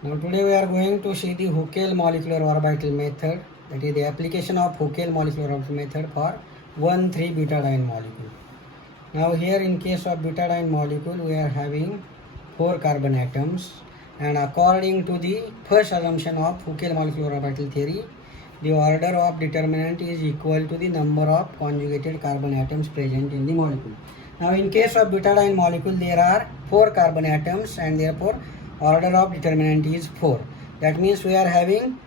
Now today we are going to see the Huckel molecular orbital method, that is the application of Huckel molecular orbital method for 1,3 betadiene molecule. Now here in case of betadiene molecule we are having 4 carbon atoms, and according to the first assumption of Huckel molecular orbital theory, the order of determinant is equal to the number of conjugated carbon atoms present in the molecule. Now in case of betadiene molecule there are 4 carbon atoms and therefore order of determinant is 4. That means we are having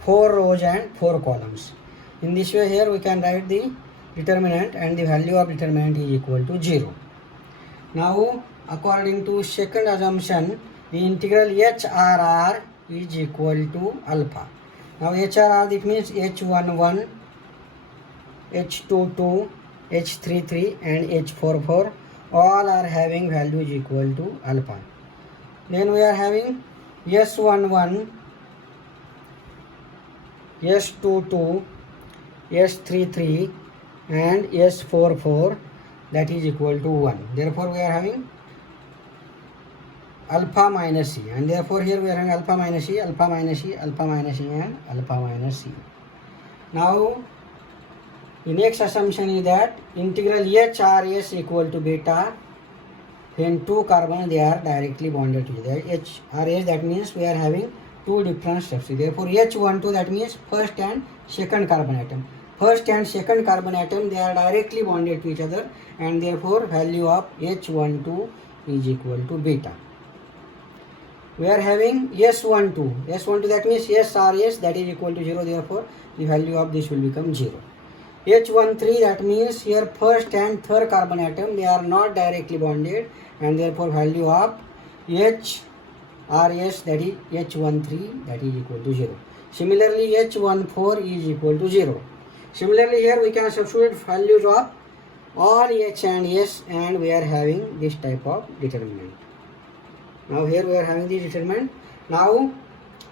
4 rows and 4 columns. In this way here we can write the determinant and the value of determinant is equal to 0. Now according to second assumption, the integral HRR is equal to alpha. Now HRR, that means H11, H22, H33 and H44 all are having values equal to alpha. Then we are having S11, S22, S33 and S44, that is equal to 1. Therefore we are having alpha minus C, and therefore here we are having alpha minus C, alpha minus C, alpha minus C and alpha minus C. Now the next assumption is that integral HRS equal to beta, when 2 carbons they are directly bonded to each other. HRS, that means we are having 2 different steps. Therefore H12, that means first and second carbon atom. First and second carbon atom they are directly bonded to each other, and therefore value of H12 is equal to beta. We are having S12, that means SRS, that is equal to 0, therefore the value of this will become 0. H13, that means here first and third carbon atom they are not directly bonded, and therefore value of HRS, that is H13, that is equal to 0. Similarly H14 is equal to 0. Similarly here we can substitute values of all H and S, and we are having this type of determinant. Now here we are having the determinant. Now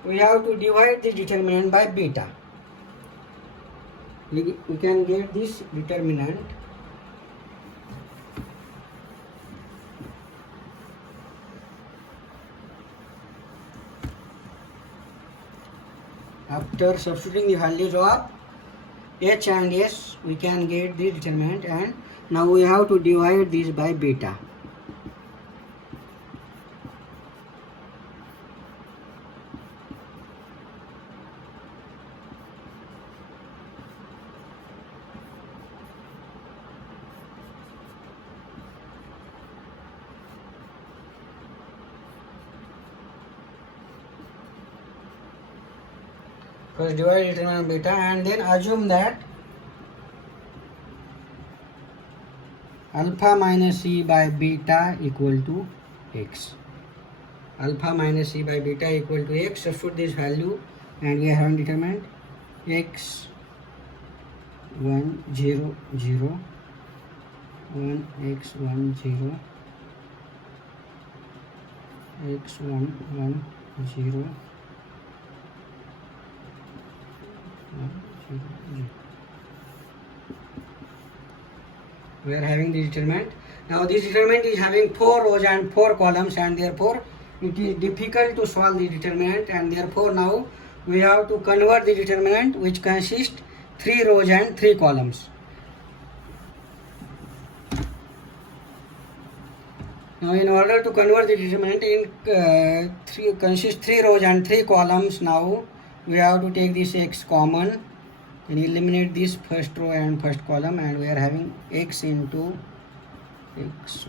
we have to divide the determinant by beta. We can get this determinant after substituting the values of H and S. We can get the determinant, and now we have to divide this by beta. First divide determinant beta, and then assume that alpha minus C by beta equal to x. Alpha minus C by beta equal to x. Substitute this value, and we are having determinant x 1 0 0 1 x 1 0 x 1 1 0 we are having the determinant. Now this determinant is having 4 rows and 4 columns, and therefore it is difficult to solve the determinant, and therefore now we have to convert the determinant, which consists 3 rows and 3 columns. Now in order to convert the determinant in consists 3 rows and 3 columns, now we have to take this x common and eliminate this first row and first column, and we are having x into x1.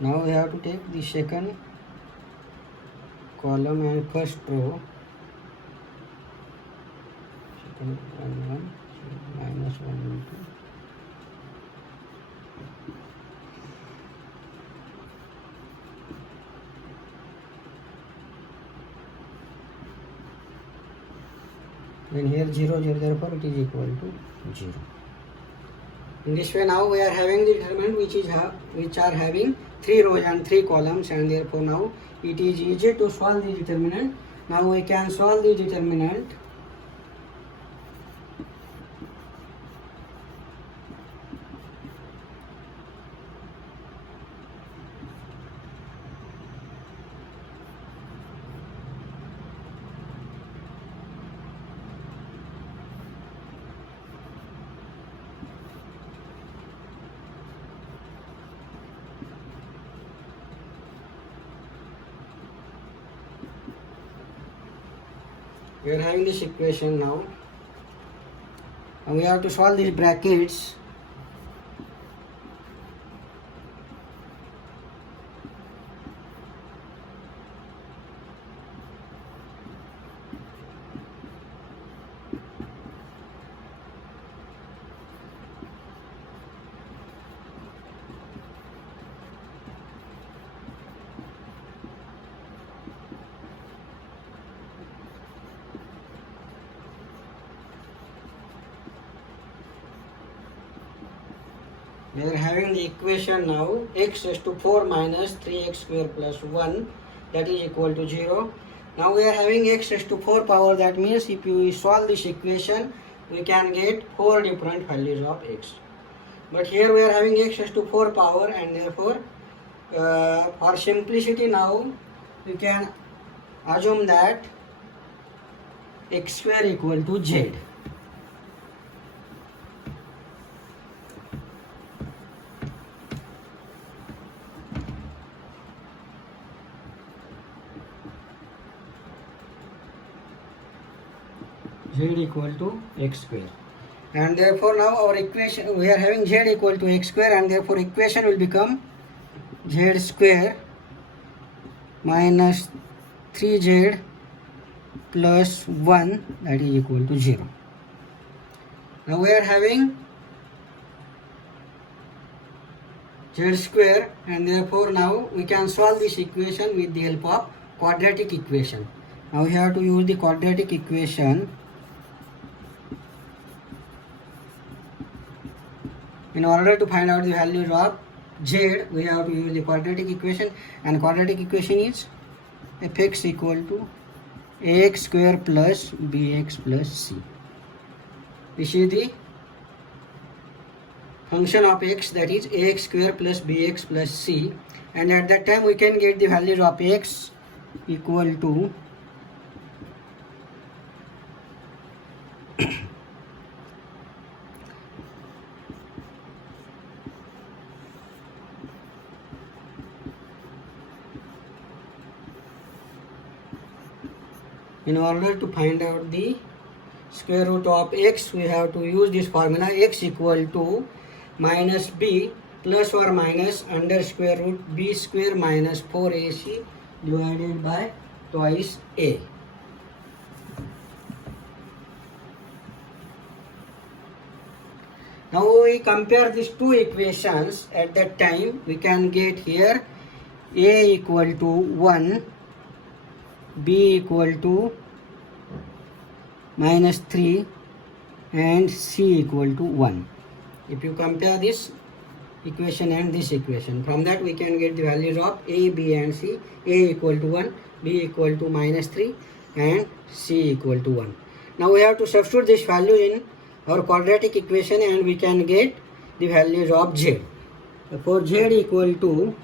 Now we have to take the second column and first row, second 1 1 minus 1 into then here 0 0, therefore it is equal to 0. In this way now we are having the determinant which are having 3 rows and 3 columns, and therefore now it is easy to solve the determinant. Now we can solve the determinant We are having this equation now. And we have to solve these brackets. We are having the equation now, x raised to 4 minus 3x square plus 1, that is equal to 0. Now we are having x raised to 4 power, that means if we solve this equation, we can get 4 different values of x. But here we are having x raised to 4 power, and therefore for simplicity now we can assume that x square equal to z. Z equal to x square, and therefore now our equation, we are having z equal to x square, and therefore equation will become z square minus 3z plus 1, that is equal to 0. Now we are having z square, and therefore now we can solve this equation with the help of quadratic equation. Now we have to use the quadratic equation. In order to find out the values of z, we have to use the quadratic equation, and quadratic equation is fx equal to ax square plus bx plus c. This is the function of x, that is ax square plus bx plus c, and at that time we can get the values of x equal to in order to find out the square root of x, we have to use this formula, x equal to minus b plus or minus under square root b square minus 4ac divided by twice a. Now we compare these two equations. At that time we can get here a equal to 1, b equal to minus 3, and c equal to 1. If you compare this equation and this equation, from that we can get the values of a, b and c. A equal to 1, b equal to minus 3, and c equal to 1. Now we have to substitute this value in our quadratic equation, and we can get the values of z. For z equal to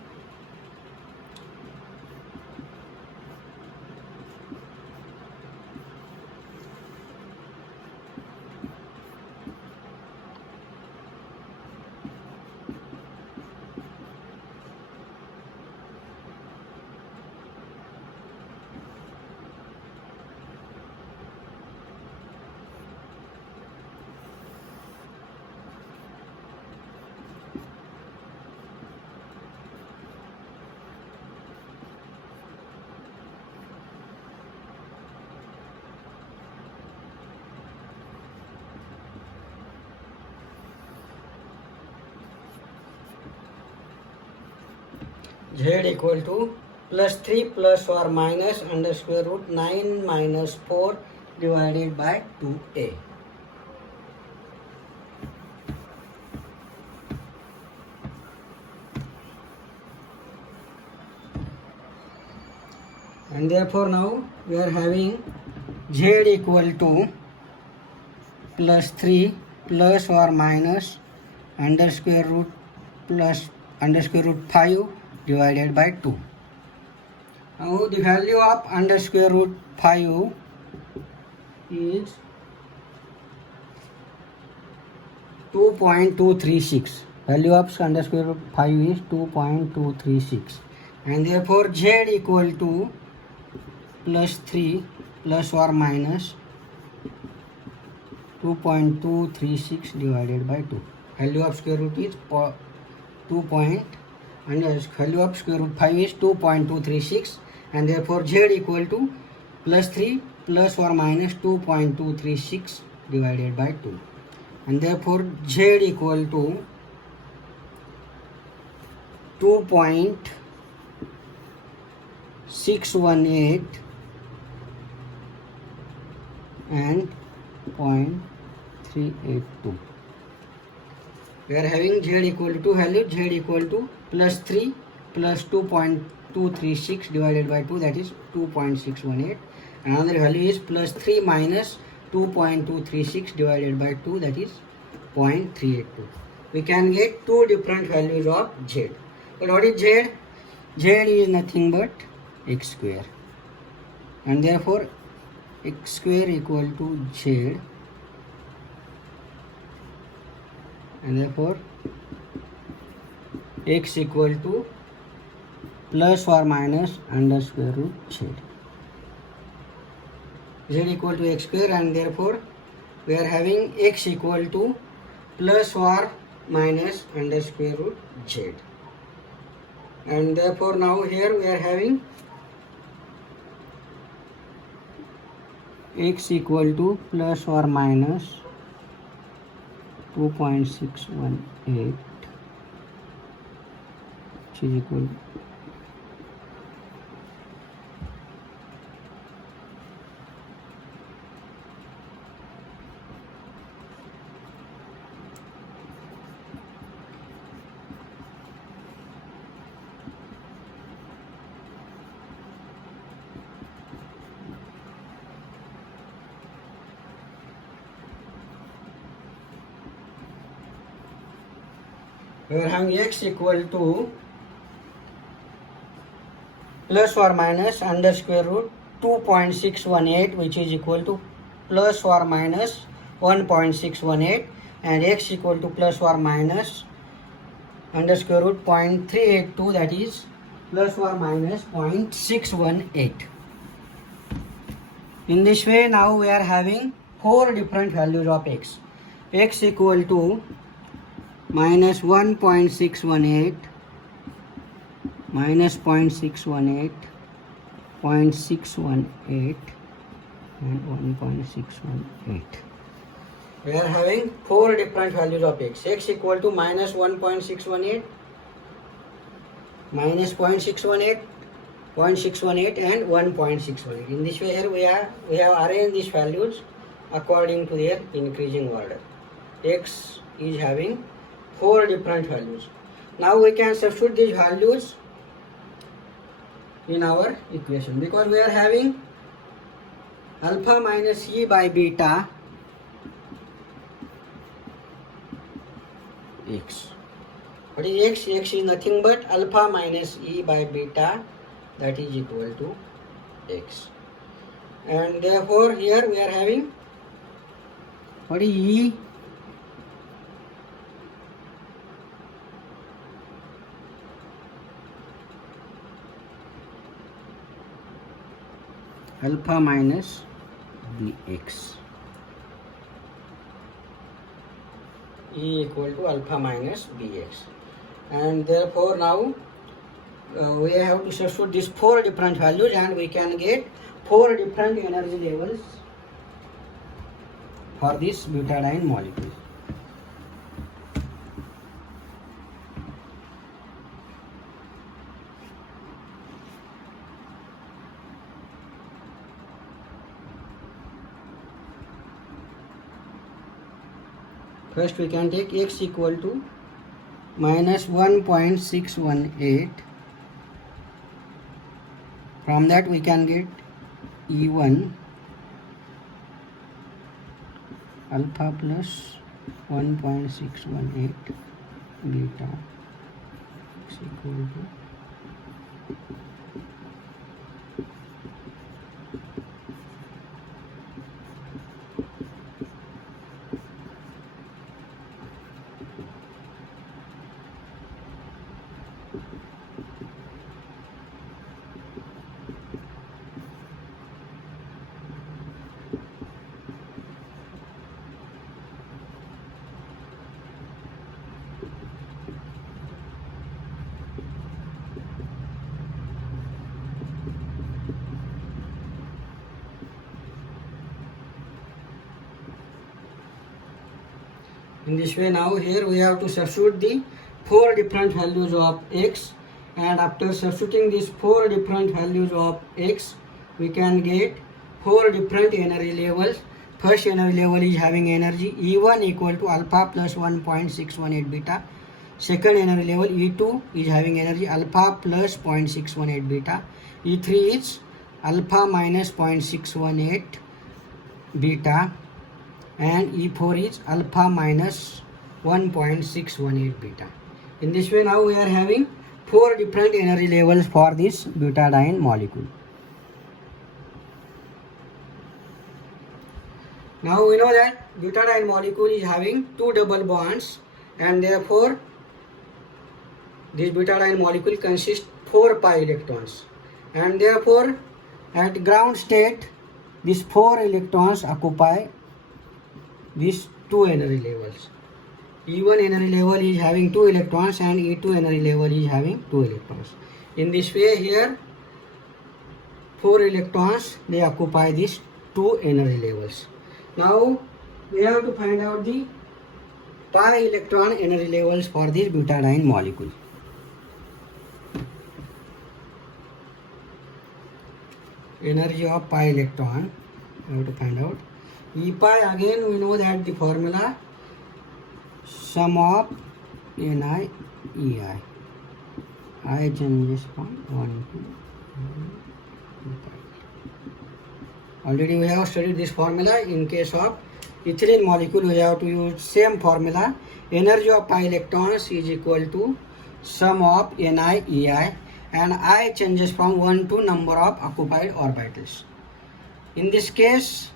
z equal to plus 3 plus or minus under square root 9 minus 4 divided by 2a. And therefore now we are having z equal to plus 3 plus or minus under square root plus under square root 5 divided by 2. Now the value of under square root 5 is 2.236. Value of under square root 5 is 2.236, and therefore z equal to plus 3 plus or minus 2.236 divided by 2. Value of square root is 2 point, and value of square root 5 is 2.236, and therefore z equal to plus 3 plus or minus 2.236 divided by 2, and therefore z equal to 2.618 and 0.382. We are having z equal to 2 value, z equal to plus 3 plus 2.236 divided by 2, that is 2.618. Another value is plus 3 minus 2.236 divided by 2, that is 0.382. We can get two different values of z. But what is z? Z is nothing but x square, and therefore x square equal to z, and therefore x equal to plus or minus under square root z. Z equal to x square, and therefore we are having x equal to plus or minus under square root z. And therefore now here we are having x equal to plus or minus 2.618, which is equal we are having x equal to plus or minus under square root 2.618, which is equal to plus or minus 1.618, and x equal to plus or minus under square root 0.382, that is plus or minus 0.618. In this way now we are having four different values of x. X equal to minus 1.618, minus 0.618, 0.618, and 1.618. We are having four different values of x. X equal to minus 1.618, minus 0.618, 0.618, and 1.618. In this way here we have arranged these values according to their increasing order. X is having four different values. Now we can substitute these values in our equation, because we are having alpha minus e by beta x. What is x? X is nothing but alpha minus e by beta, that is equal to x. And therefore here we are having, what is e? Alpha minus bx. E equal to alpha minus bx. And therefore now we have to substitute these four different values, and we can get four different energy levels for this butadiene molecule. First we can take x equal to minus 1.618. From that we can get E1 alpha plus 1.618 beta x equal to In this way, now here we have to substitute the 4 different values of x, and after substituting these 4 different values of x, we can get 4 different energy levels. First energy level is having energy E1 equal to alpha plus 1.618 beta. Second energy level E2 is having energy alpha plus 0.618 beta. E3 is alpha minus 0.618 beta, and E4 is alpha minus 1.618 beta. In this way, now we are having 4 different energy levels for this butadiene molecule. Now we know that butadiene molecule is having 2 double bonds, and therefore this butadiene molecule consists 4 pi electrons, and therefore at ground state these 4 electrons occupy these 2 energy levels. E1 energy level is having 2 electrons and E2 energy level is having 2 electrons. In this way, here 4 electrons, they occupy these 2 energy levels. Now we have to find out the pi electron energy levels for this butadiene molecule. Energy of pi electron, we have to find out. E pi, again we know that the formula sum of Ni Ei. I changes from 1 to 2 pi. Already we have studied this formula. In case of ethylene molecule, we have to use same formula. Energy of pi electrons is equal to sum of Ni Ei, and I changes from 1 to number of occupied orbitals. In this case,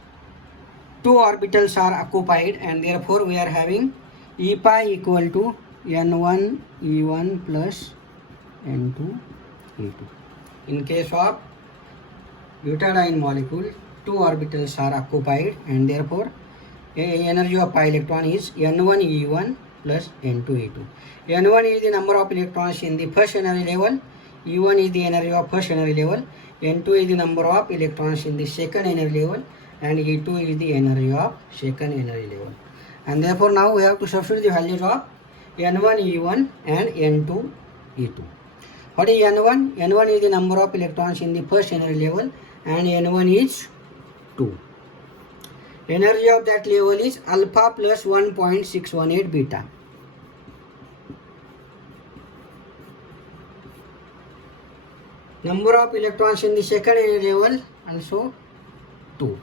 2 orbitals are occupied, and therefore we are having E pi equal to N1 E1 plus N2 E2. In case of butadiene molecule, 2 orbitals are occupied, and therefore energy of pi electron is N1 E1 plus N2 E2. N1 is the number of electrons in the first energy level, E1 is the energy of first energy level, N2 is the number of electrons in the second energy level, and E2 is the energy of second energy level. And therefore now we have to substitute the values of N1 E1 and N2 E2. What is N1? N1 is the number of electrons in the first energy level, and N1 is 2. Energy of that level is alpha plus 1.618 beta. Number of electrons in the second energy level also 2.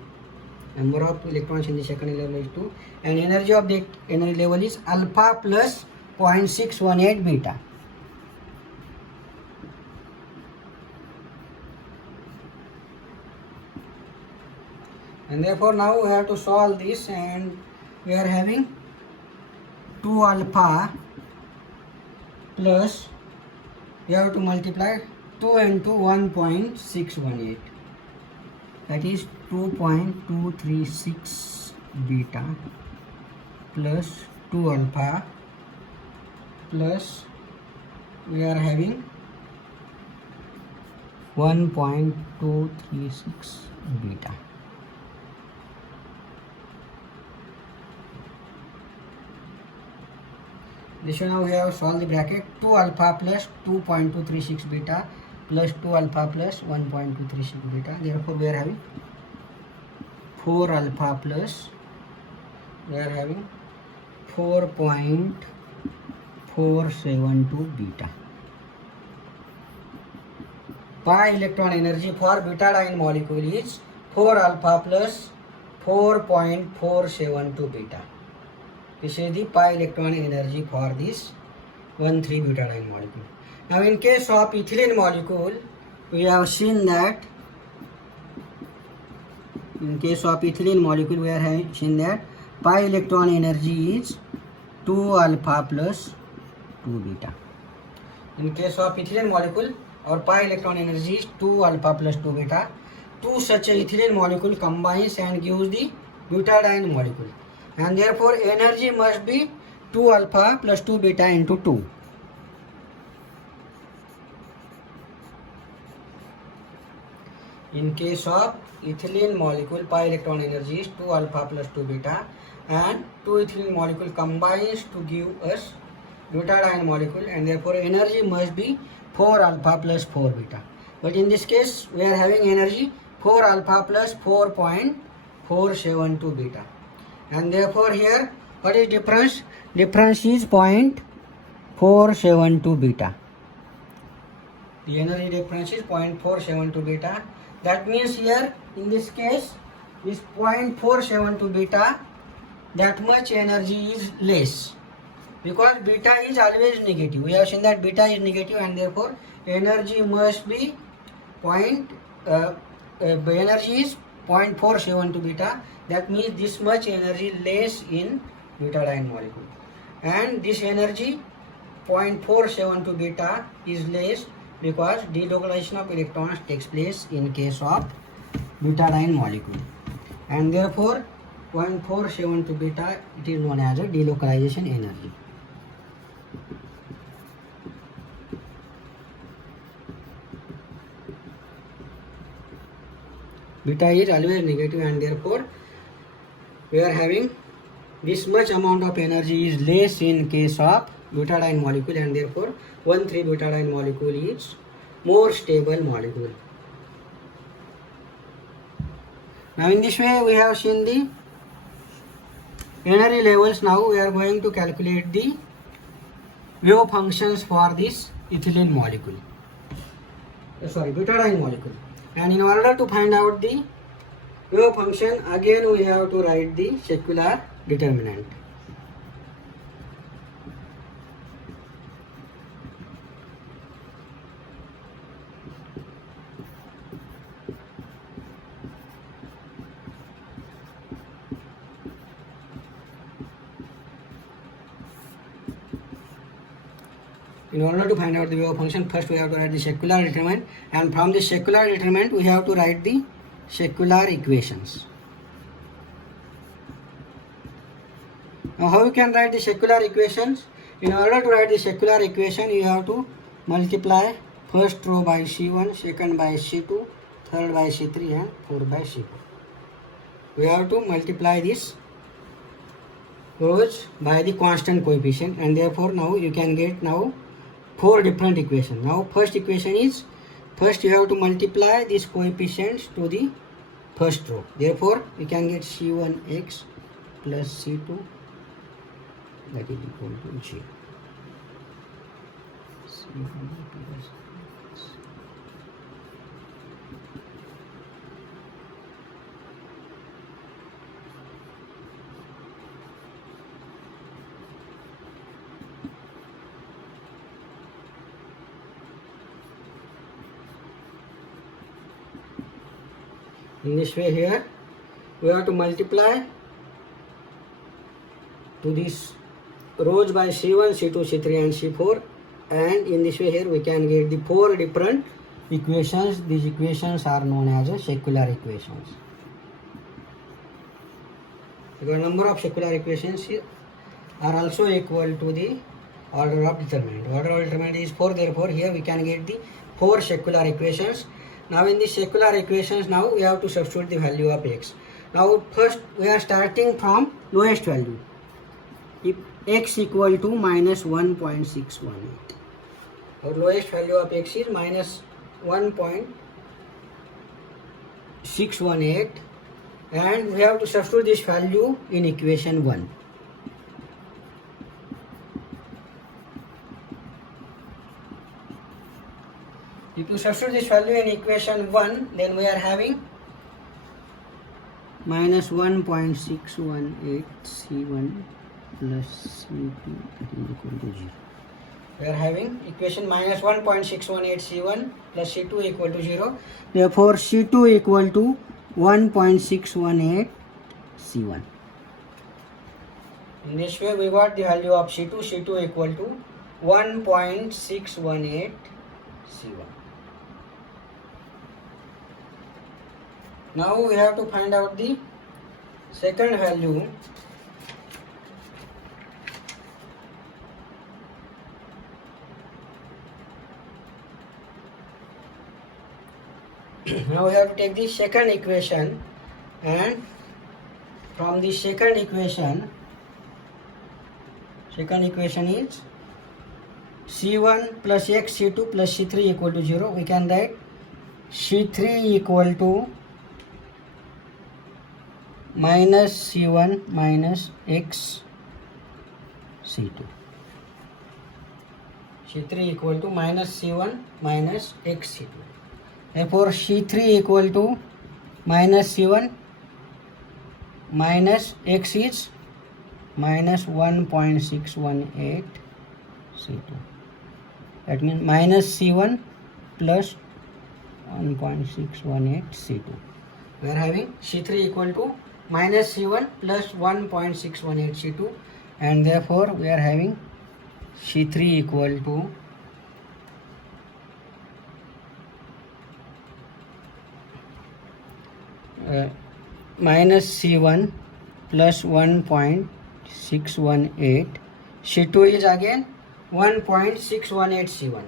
Number of electrons in the second level is 2, and energy of the energy level is alpha plus 0.618 beta. And therefore now we have to solve this, and we are having 2 alpha plus, we have to multiply 2 into 1.618, that is 2.236 beta plus 2 alpha plus, we are having 1.236 beta. This one now we have solved the bracket. 2 alpha plus 2.236 beta plus 2 alpha plus 1.236 beta. Therefore we are having 4 alpha plus, we are having 4.472 beta. Pi electron energy for butadiene molecule is 4 alpha plus 4.472 beta. This is the pi electron energy for this 1,3-butadiene molecule. Now in case of ethylene molecule, we have seen that in case of ethylene molecule, we are seen that pi electron energy is 2 alpha plus 2 beta. In case of ethylene molecule, our pi electron energy is 2 alpha plus 2 beta. Two such a ethylene molecule combines and gives the butadiene molecule, and therefore energy must be 2 alpha plus 2 beta into 2. In case of ethylene molecule, pi electron energy is 2 alpha plus 2 beta, and 2 ethylene molecule combines to give us butadiene molecule, and therefore energy must be 4 alpha plus 4 beta. But in this case we are having energy 4 alpha plus 4.472 beta, and therefore here what is difference? Difference is 0.472 beta. The energy difference is 0.472 beta. That means here in this case is 0.472 beta, that much energy is less, because beta is always negative. We have seen that beta is negative, and therefore energy must be energy is 0.472 beta. That means this much energy less in butadiene molecule, and this energy 0.472 beta is less because delocalization of electrons takes place in case of butadiene molecule, and therefore 0.472 beta, it is known as a delocalization energy. Beta is always negative, and therefore we are having this much amount of energy is less in case of butadiene molecule, and therefore 1,3-butadiene molecule is more stable molecule. Now in this way we have seen the energy levels. Now we are going to calculate the wave functions for this ethylene molecule, butadiene molecule. And in order to find out the wave function, again we have to write the secular determinant. In order to find out the wave function, first we have to write the secular determinant, and from the secular determinant we have to write the secular equations. Now how you can write the secular equations? In order to write the secular equation, you have to multiply first row by C1, second by C2, third by C3, and fourth by C4. We have to multiply this rows by the constant coefficient, and therefore now you can get now 4 different equations. Now first equation is, first you have to multiply these coefficients to the first row. Therefore we can get C1x plus C2, that is equal to 0. C1 plus in this way. Here we have to multiply to these rows by C1, C2, C3 and C4, and in this way here we can get the 4 different equations. These equations are known as secular equations. The number of secular equations are also equal to the order of determinant. Order of determinant is 4, therefore here we can get the 4 secular equations. Now in the secular equations, now we have to substitute the value of x. Now first we are starting from lowest value. If x equal to minus 1.618, our lowest value of x is minus 1.618, and we have to substitute this value in equation 1. If you substitute this value in equation 1, then we are having minus 1.618 C1 plus C2, that is equal to 0. We are having equation minus 1.618 C1 plus C2 equal to 0. Therefore C2 equal to 1.618 C1. In this way we got the value of C2. C2 equal to 1.618 C1. Now we have to find out the second value. Now we have to take the second equation, and from the second equation is C1 plus X C2 plus C3 equal to 0. We can write C3 equal to minus C1 minus X C2. C3 equal to minus C1 minus X C2. Therefore C3 equal to minus C1 minus X is minus 1.618 C2. That means minus C1 plus 1.618 C2. We are having C3 equal to minus C1 plus 1.618 C2, and therefore we are having C3 equal to minus C1 plus 1.618. C2 is again 1.618 C1.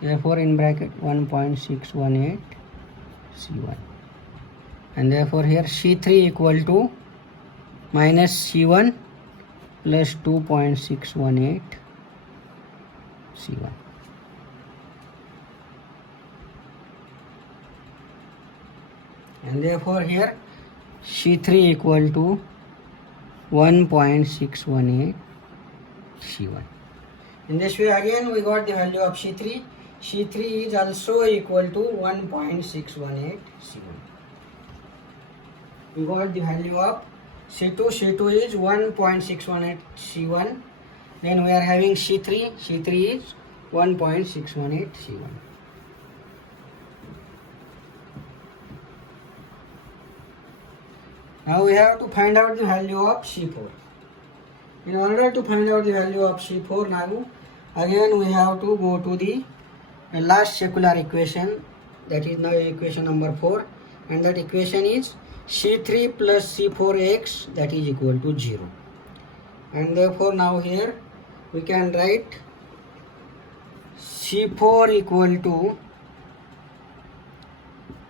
Therefore in bracket 1.618 C1. And therefore here C3 equal to minus C1 plus 2.618 C1. And therefore here C3 equal to 1.618 C1. In this way again we got the value of C3. C3 is also equal to 1.618 C1. We got the value of C2. C2 is 1.618 C1. Then we are having C3. C3 is 1.618 C1. Now we have to find out the value of C4. In order to find out the value of C4, now again we have to go to the last secular equation, that is now equation number 4, and that equation is C3 plus C4x, that is equal to 0. And therefore now here we can write C4 equal to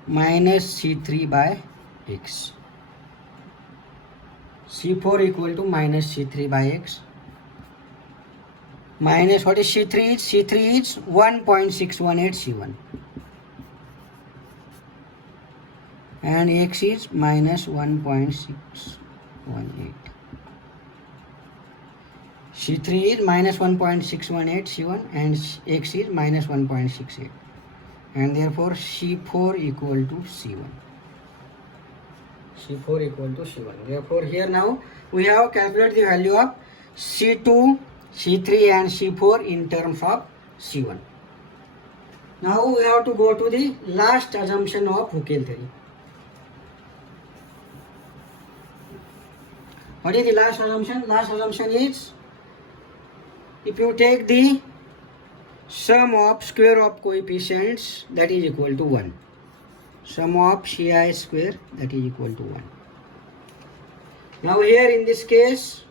minus C3 by x. C4 equal to minus C3 by x. Minus what is C3 is? C3 is 1.618 C1. And x is minus 1.618. C3 is minus 1.618 C1 and x is minus 1.68. And therefore C4 equal to C1. C4 equal to C1. Therefore here now we have calculated the value of C2, C3 and C4 in terms of C1. Now we have to go to the last assumption of Huckel theory. What is the last assumption? Last assumption is, if you take the sum of square of coefficients, that is equal to 1. Sum of Ci square, that is equal to 1. Now here in this case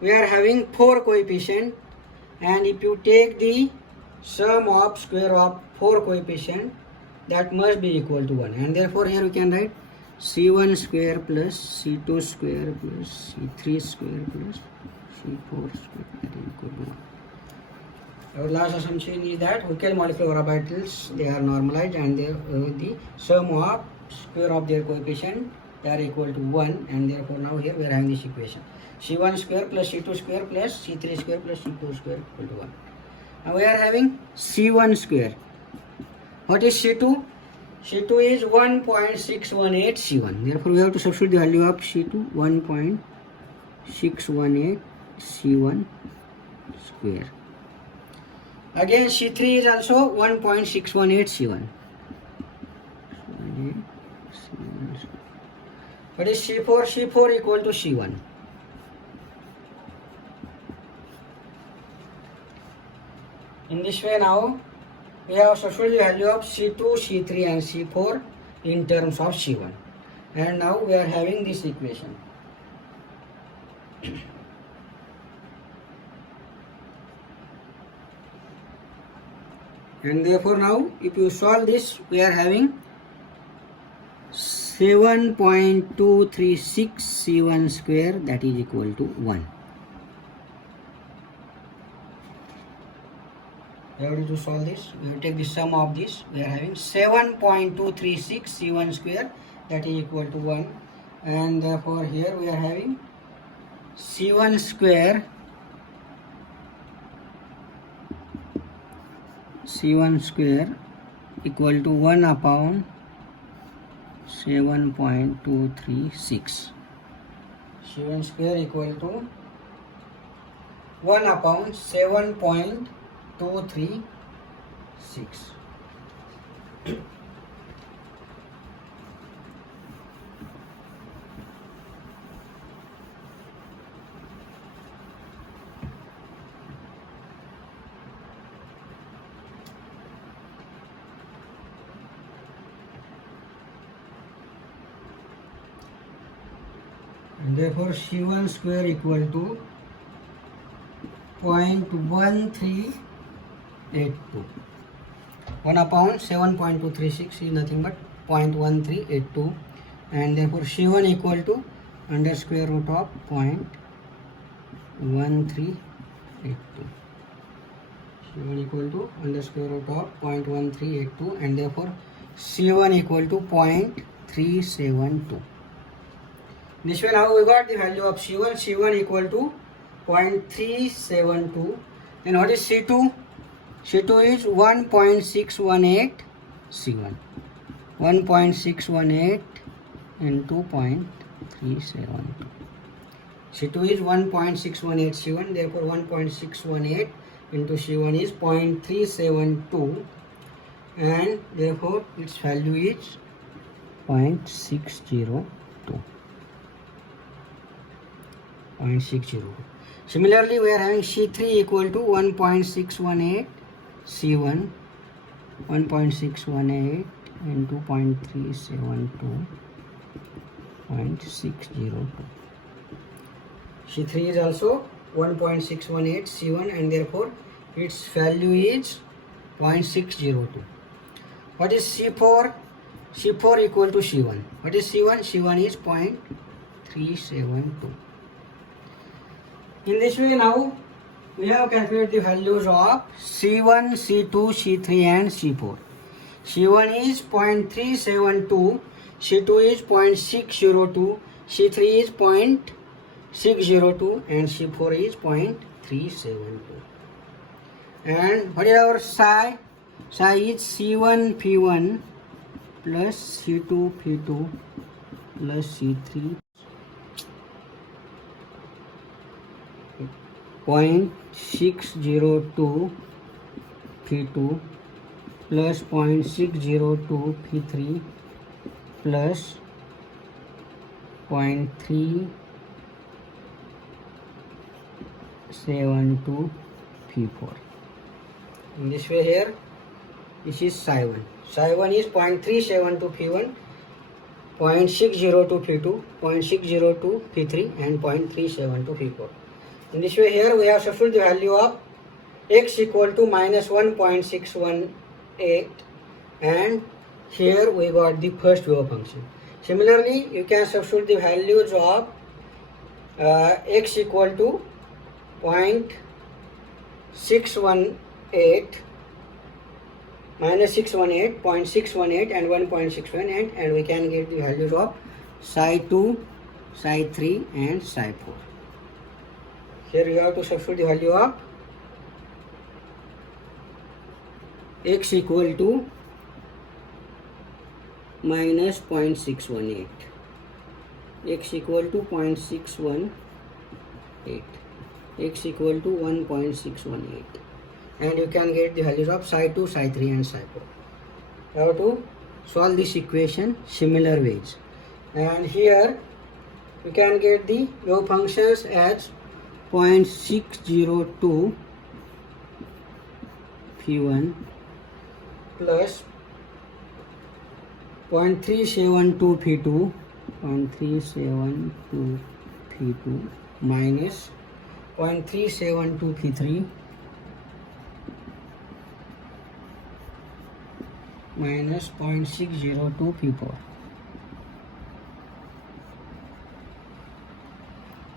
we are having 4 coefficients, and if you take the sum of square of 4 coefficients, that must be equal to 1. And therefore here we can write C1 square plus C2 square plus C3 square plus C4 square, that is equal to 1. Our last assumption is that Huckel molecular orbitals, they are normalized, and the sum of square of their coefficient, they are equal to 1, and therefore now here we are having this equation C1 square plus C2 square plus C3 square plus C4 square equal to 1. Now we are having C1 square. What is C2? C2 is 1.618 C1. Therefore we have to substitute the value of C2, 1.618 C1 square. Again C3 is also 1.618 C1. What is C4? C4 equal to C1. In this way now we have substituted the value of C2, C3 and C4 in terms of C1. And now we are having this equation. And therefore now if you solve this, we are having 7.236 C1 square, that is equal to 1. We have to solve this. We will take the sum of this. We are having 7.236 C1 square, that is equal to 1, and therefore here we are having C1 square equal to 1 upon 7.236. C1 square equal to 1 upon 7.236. And therefore C1 square equal to 0.1382. 1 upon 7.236 is nothing but 0.1382, and therefore C1 equal to under square root of 0.1382. C1 equal to under square root of 0.1382, and therefore C1 equal to 0.372. This way now we got the value of C1. C1 equal to 0.372. And what is C2? C2 is 1.618 C1. 1.618 into 0.372. C2 is 1.618 C1. Therefore 1.618 into C1 is 0.372. And therefore its value is 0.602. 0.602. Similarly, we are having C3 equal to 1.618 C1, 1.618 into 0.372, 0.602. C3 is also 1.618 C1, and therefore its value is 0.602. What is C4? C4 equal to C1. What is C1? C1 is 0.372. In this way now we have calculated the values of C1, C2, C3 and C4. C1 is 0.372, C2 is 0.602, C3 is 0.602 and C4 is 0.372. And what is our psi? Psi is C1 P1 plus C2 P2 plus C3 0.602 P2 plus 0.602 P3 plus 0.372 P4. In this way here, this is psi 1. Psi 1 is 0.372 P1, 0.602 P2, 0.602 P3 and 0.372 P4. In this way here we have substituted the value of x equal to minus 1.618, and here we got the first wave function. Similarly, you can substitute the values of x equal to 0.618 minus 618, 0.618 and 1.618, and we can get the values of psi 2, psi 3 and psi 4. Here you have to substitute the value of x equal to minus 0.618, x equal to 0.618, x equal to 1.618, and you can get the values of psi 2, psi 3 and psi 4. You have to solve this equation similar ways, and here you can get the wave functions as 0.602 P1 plus 0.372 P2, 0.372 P2 minus 0.372 P3 minus 0.602 P4.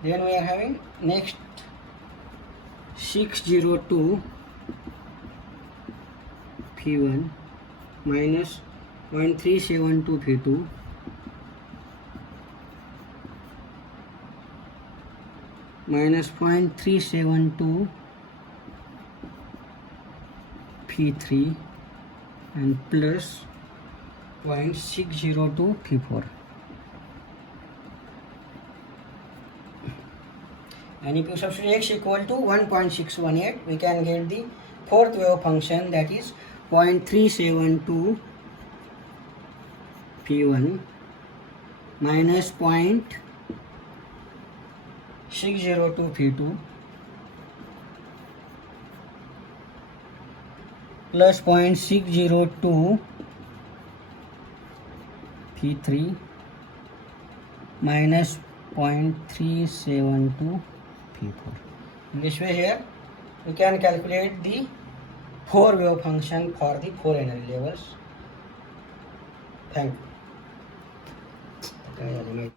Then we are having next 602 P1 minus 0.372 P2 minus 0.372 P3 and plus 0.602 P4. And if you substitute x equal to 1.618, we can get the fourth wave function, that is 0.372 P1 minus 0.602 P2 plus 0.602 P3 minus 0.372 P4. In this way, here we can calculate the four wave function for the four energy levels. Thank you.